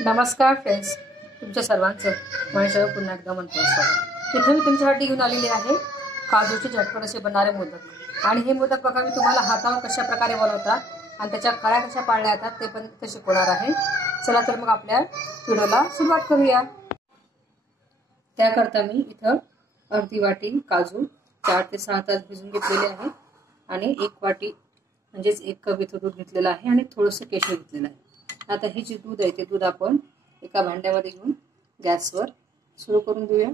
नमस्कार फ्रेंड्स, तुमच्या सर्वांचं माझ्या पुन्हा एकदा म्हणतो स्वागत। इथे मी तुमच्यासाठी घेऊन आलेली आहे काजूचे झटपट असे बनणारे मोदक। आणि हे मोदक बघा मी तुम्हाला हातावर कशा प्रकारे बनवतात आणि त्याच्या कळ्या कशा पाळल्या जातात ते पण इथे शिकवणार आहे। चला तर मग आपल्या व्हिडिओला सुरुवात करूया। त्याकरता मी इथं अर्धी वाटी काजू 4 ते 6 तास भिजवून घेतलेले आहे आणि 1 वाटी म्हणजेच 1 कप इथं दूध घेतलेलं आहे आणि थोडंसं केशर घेतलेलं आहे। आता हे जे दूध आहे ते दूध आपण एका भांड्यामध्ये घेऊन गॅसवर सुरू करून घेऊया।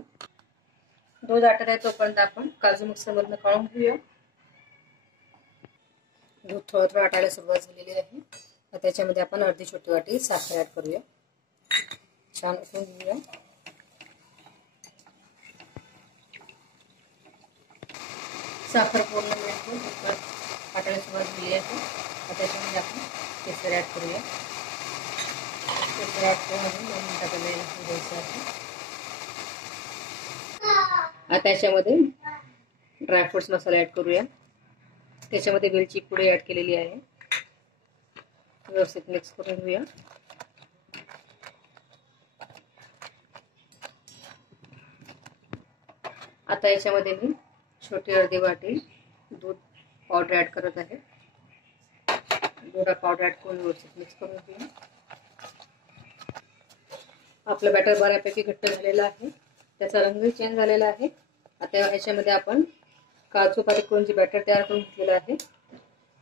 दूध आटत तोपर्यंत आपण काजू मिक्सरमधून काढून घेऊया। दूध थोडं थोडं आटायला सुरुवात झालेली आहे। आता त्याच्यामध्ये आपण अर्धी छोटी वाटी साखर ऍड करूया। छान उकळून घेऊया। साखर पूर्ण मिळून आटायला सुरुवात झाली आहे। आता त्याच्यामध्ये आपण केसर ऍड करूया। आता त्याच्यामध्ये ड्रायफ्रुट्स मसाला ऍड करूया। त्याच्यामध्ये वेलची पुडी ऍड केलेली आहे। व्यवस्थित मिक्स करून घेऊया। आता याच्यामध्ये मी छोटी अर्धी वाटी दूध पावडर ऍड करत आहे। दूध पावडर ऍड करून व्यवस्थित मिक्स करून घेऊया। आपलं बॅटर बऱ्यापैकी घट्ट झालेलं आहे, त्याचा रंग चेंज झालेला आहे। आता याच्यामध्ये आपण काजू बारीक करून जे बॅटर तयार करून घेतलेलं आहे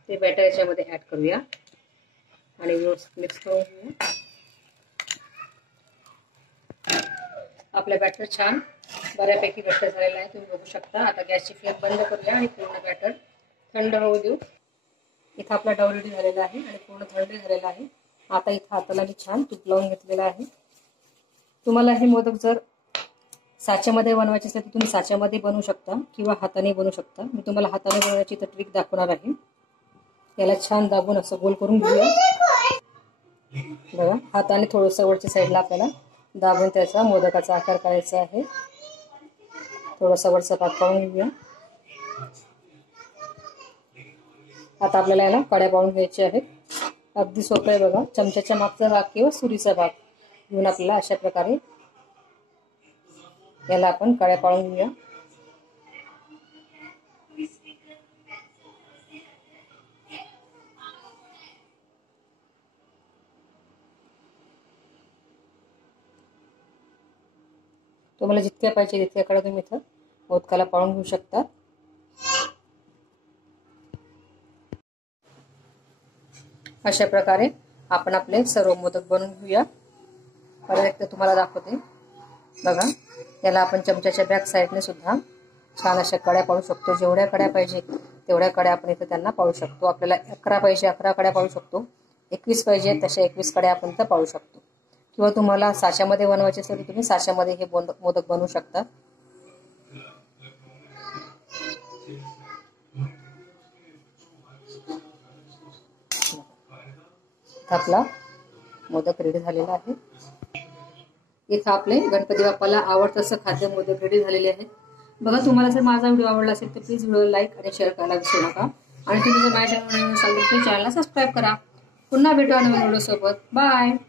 ते बॅटर याच्यामध्ये ऍड करूया आणि व्यवस्थित मिक्स करून घेऊया। आपलं बॅटर छान बऱ्यापैकी घट्ट झालेलं आहे, तुम्ही बघू शकता। आता गॅसची फ्लेम बंद करूया आणि पूर्ण बॅटर थंड होऊ देऊ। इथं आपला डो रेडी झालेला आहे आणि पूर्ण थंड झालेला आहे। आता इथं हाताला मी छान तूप लावून घेतलेलं आहे। तुम्हाला हे मोदक जर साच्यामध्ये बनवायचे असेल तर तुम्ही साच्यामध्ये बनवू शकता किंवा हाताने बनवू शकता। मी तुम्हाला हाताने बनवण्याची तर ट्रिक दाखवणार आहे। याला छान दाबून असं गोल करून घेऊया। बघा, हाताने थोडंसं वरच्या साईडला आपल्याला दाबून त्याचा मोदकाचा आकार करायचा आहे। थोडासा वरचा भाग पाळून घेऊया। आता आपल्याला याला कड्या पाळून घ्यायच्या आहेत। अगदी सोपं आहे बघा। चमच्याच्या मागचा भाग किंवा सुरीचा भाग घेऊन आपल्याला अशा प्रकारे याला आपण कड्या पाळून घेऊया। तुम्हाला जितक्या पाहिजे तितक्या कड्या तुम्ही इथं मोदकाला पाळून घेऊ शकता। अशा प्रकारे आपण आपले सर्व मोदक बनवून घेऊया। परत एकदा तुम्हाला दाखवते बघा। याला आपण चमच्याच्या बॅक साईडने सुद्धा छान अशा कड्या पाळू शकतो। जेवढ्या कड्या पाहिजे तेवढ्या कड्या आपण इथे त्यांना पाळू शकतो। आपल्याला 11 पाहिजे 11 कड्या पाळू शकतो। 21 पाहिजे तशा 21 कड्या आपण इथं पाळू शकतो। किंवा तुम्हाला साच्यामध्ये बनवायचे असेल तर तुम्ही साच्यामध्ये हे मोदक बनवू शकता। आपला मोदक रेडी झालेला आहे। इथं आपले गणपती बाप्पाला आवडतं असं खाद्य मोदक रेडी झालेले आहेत। बघा, तुम्हाला जर माझा व्हिडिओ आवडला असेल तर प्लीज व्हिडिओ लाईक आणि शेअर करायला विसरू नका। आणि तुम्ही जर माझ्या चॅनलला सबस्क्राईब करा। पुन्हा भेटू नवीन व्हिडिओ सोबत। बाय।